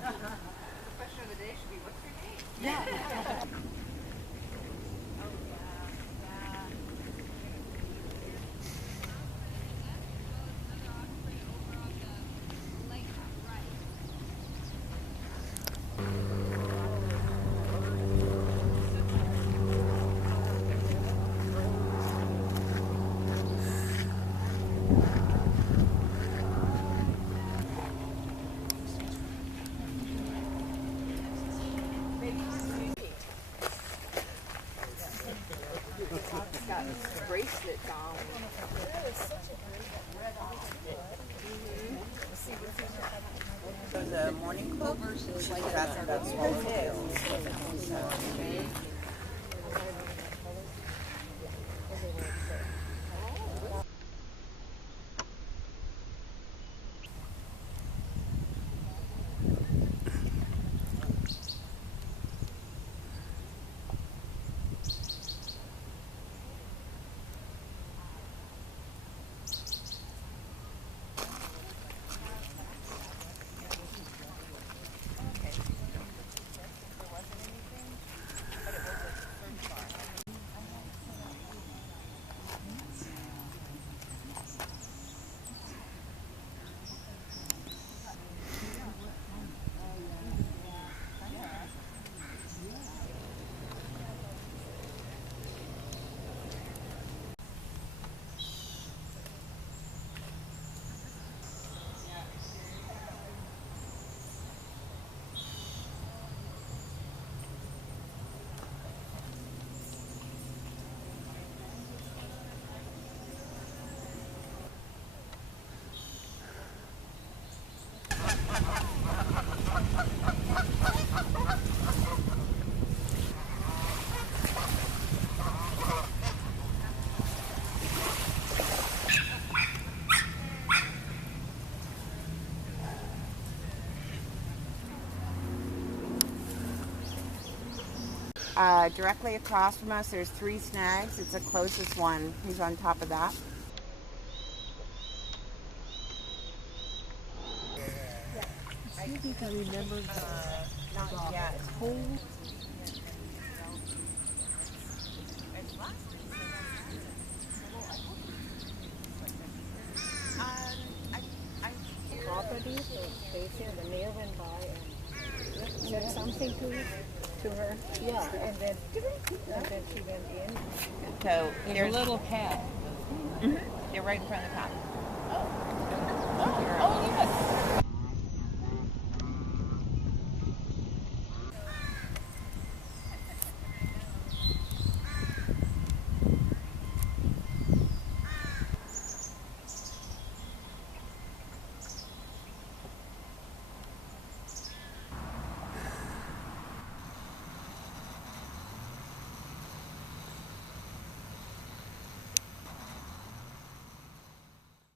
question of the day should be, what's your name? Yeah. Got a bracelet on. The morning club versus like that's swallowtail. Directly across from us, there's 3 snags. It's the closest one. He's on top of that. I think I remember Not yet. cold. Property, so Stacy and the mayor went by and said something to her. Yeah, and then she went in. So There's there's a little path. they're right in front of the cop.